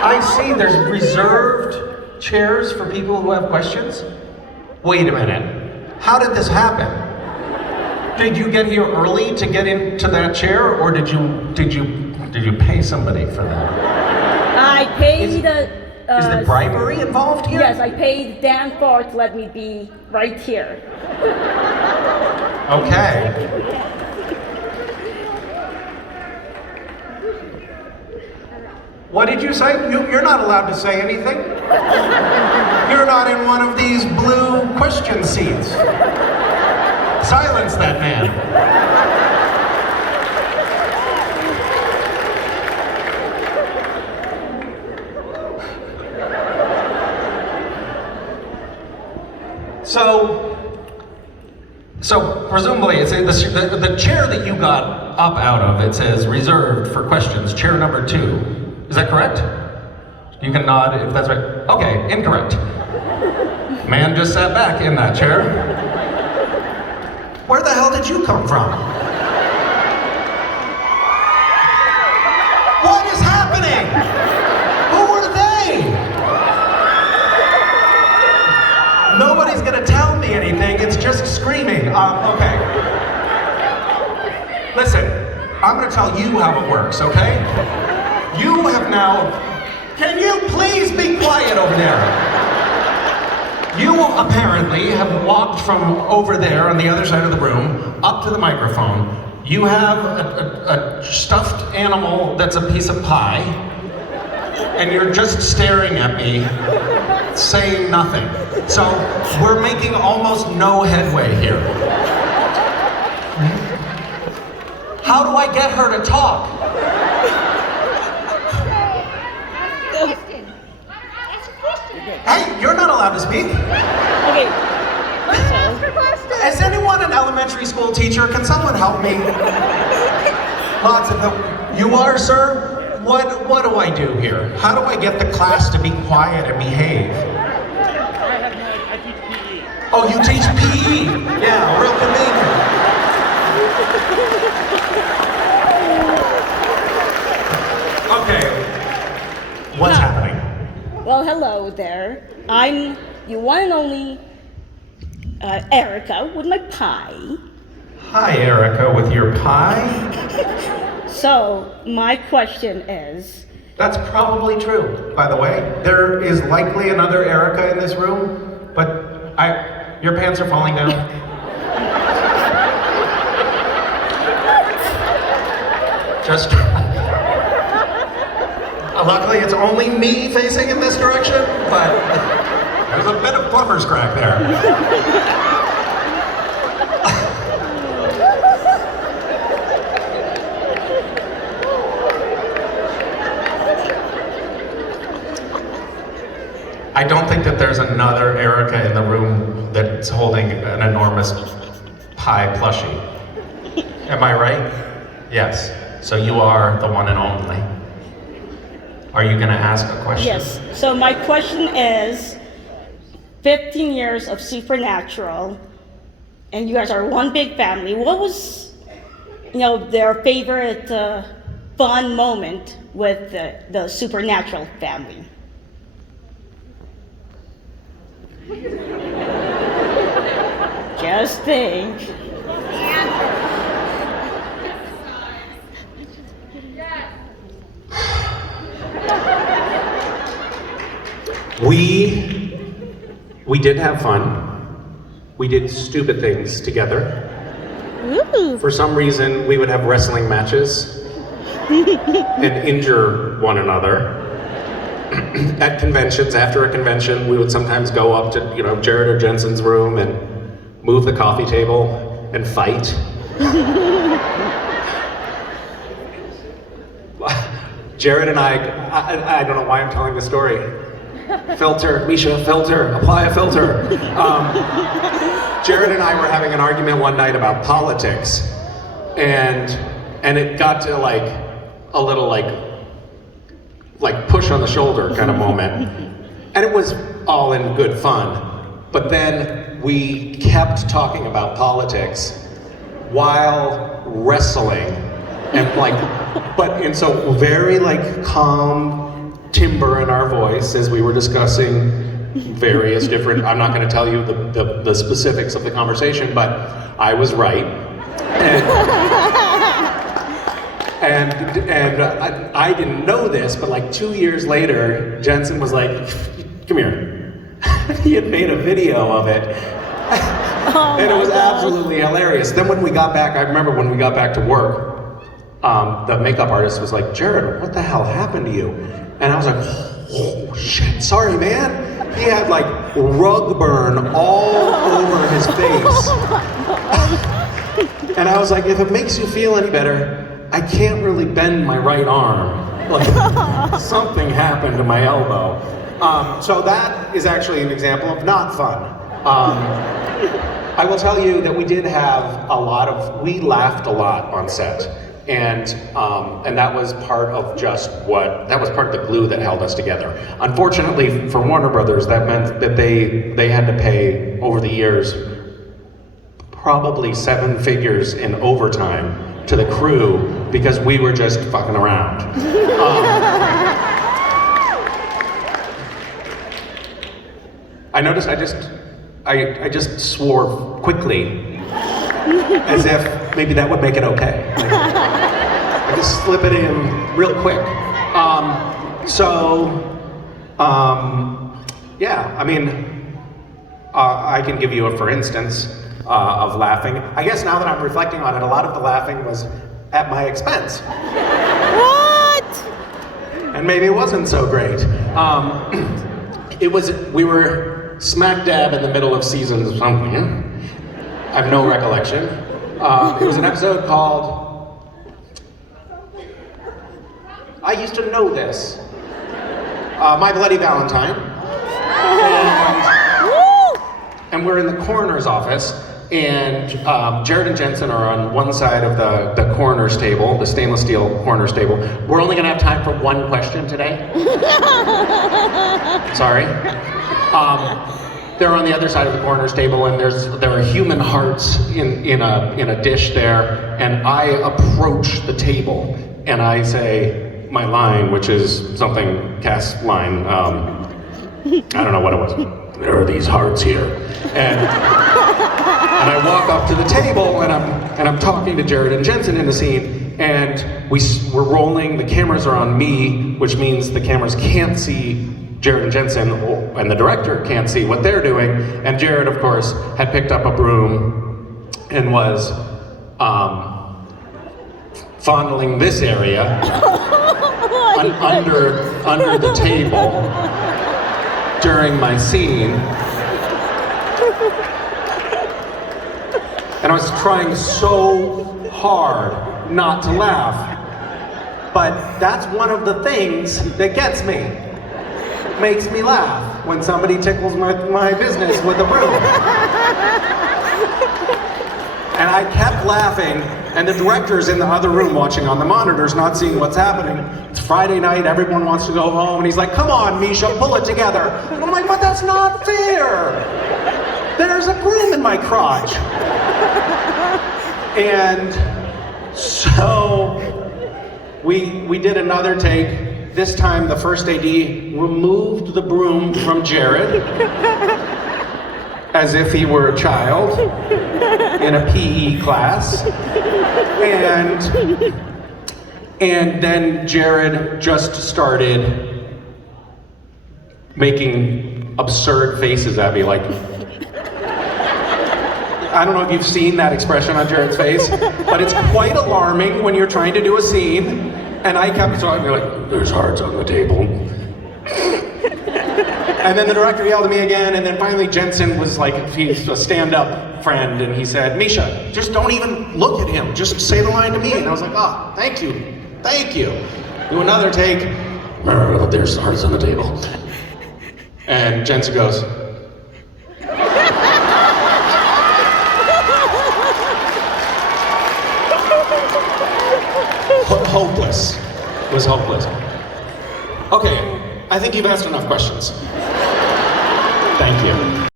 I see there's reserved chairs for people who have questions. Wait a minute. How did this happen? Did you get here early to get into that chair, or did you pay somebody for that? I paid Is there bribery involved here? Yes, I paid Dan Ford to let me be right here. Okay. What did you say? You're not allowed to say anything. You're not in one of these blue question seats. Silence that man. So presumably, it's the chair that you got up out of, it says reserved for questions, chair number 2. Is that correct? You can nod if that's right. Okay, incorrect. Man just sat back in that chair. Where the hell did you come from? What is happening? Who are they? Nobody's gonna tell me anything, it's just screaming. Okay. Listen, I'm gonna tell you how it works, okay? You have now... Can you please be quiet over there? You apparently have walked from over there on the other side of the room up to the microphone. You have a stuffed animal that's a piece of pie, and you're just staring at me, saying nothing. So we're making almost no headway here. How do I get her to talk? Hey, you're not allowed to speak. Okay. Is anyone an elementary school teacher? Can someone help me? Lots of them. You are, sir? What do I do here? How do I get the class to be quiet and behave? I teach PE. Oh, you teach PE? Yeah, real convenient. Okay. What's happening? Well, hello there. I'm your one and only Erica with my pie. Hi, Erica, with your pie? So, my question is... That's probably true, by the way. There is likely another Erica in this room, but your pants are falling down. Just... Luckily, it's only me facing in this direction, but there's a bit of plumber's crack there. I don't think that there's another Erica in the room that's holding an enormous pie plushie. Am I right? Yes. So you are the one and only. Are you going to ask a question? Yes. So my question is, 15 years of Supernatural, and you guys are one big family. What was, their favorite fun moment with the Supernatural family? Just think. We did have fun. We did stupid things together. Ooh. For some reason, we would have wrestling matches and injure one another. At conventions, after a convention, we would sometimes go up to, Jared or Jensen's room and move the coffee table and fight. Jared and I don't know why I'm telling this story. Filter, Misha, filter, apply a filter. Jared and I were having an argument one night about politics, and it got to a little push on the shoulder kind of moment. And it was all in good fun. But then we kept talking about politics while wrestling, and so very calm, timbre in our voice as we were discussing various different, I'm not going to tell you the specifics of the conversation, but I was right. And I didn't know this, but like 2 years later, Jensen was like, come here. He had made a video of it. And it was absolutely hilarious. Then when we got back, I remember when we got back to work, the makeup artist was like, Jared, what the hell happened to you? And I was like, oh shit, sorry man. He had like rug burn all over his face. And I was like, if it makes you feel any better, I can't really bend my right arm. Like something happened to my elbow. So that is actually an example of not fun. I will tell you that we did have we laughed a lot on set. And that was part of that was part of the glue that held us together. Unfortunately for Warner Brothers, that meant that they had to pay, over the years, probably 7 figures in overtime to the crew because we were just fucking around. I noticed I just swore quickly, as if maybe that would make it okay. Like, I just slip it in real quick. Yeah, I mean, I can give you a for instance of laughing. I guess now that I'm reflecting on it, a lot of the laughing was at my expense. What? And maybe it wasn't so great. We were smack dab in the middle of season something. I have no recollection. It was an episode called, I used to know this, My Bloody Valentine. And we're in the coroner's office, and Jared and Jensen are on one side of the coroner's table, the stainless steel coroner's table. We're only gonna have time for one question today. Sorry. They're on the other side of the coroner's table, and there are human hearts in a dish there, and I approach the table, and I say my line, which is something Cass' line, I don't know what it was. There are these hearts here. And I walk up to the table and I'm talking to Jared and Jensen in the scene, and we're rolling, the cameras are on me, which means the cameras can't see Jared and Jensen, and the director can't see what they're doing. And Jared, of course, had picked up a broom and was fondling this area under the table during my scene. And I was trying so hard not to laugh. But that's one of the things that gets me. Makes me laugh when somebody tickles my business with a broom. And I kept laughing, and the director's in the other room watching on the monitors, not seeing what's happening. It's Friday night, everyone wants to go home, and he's like, come on, Misha, pull it together. And I'm like, but that's not fair. There's a broom in my crotch. And so we did another take. This time the first AD removed the broom from Jared as if he were a child in a PE class. And then Jared just started making absurd faces at me, like, I don't know if you've seen that expression on Jared's face, but it's quite alarming when you're trying to do a scene. And I'd be like, there's hearts on the table. And then the director yelled at me again, and then finally Jensen was like, he's a stand-up friend, and he said, Misha, just don't even look at him, just say the line to me. And I was like, oh, thank you. Do another take, there's hearts on the table. And Jensen goes, hopeless. It was hopeless. Okay, I think you've asked enough questions. Thank you.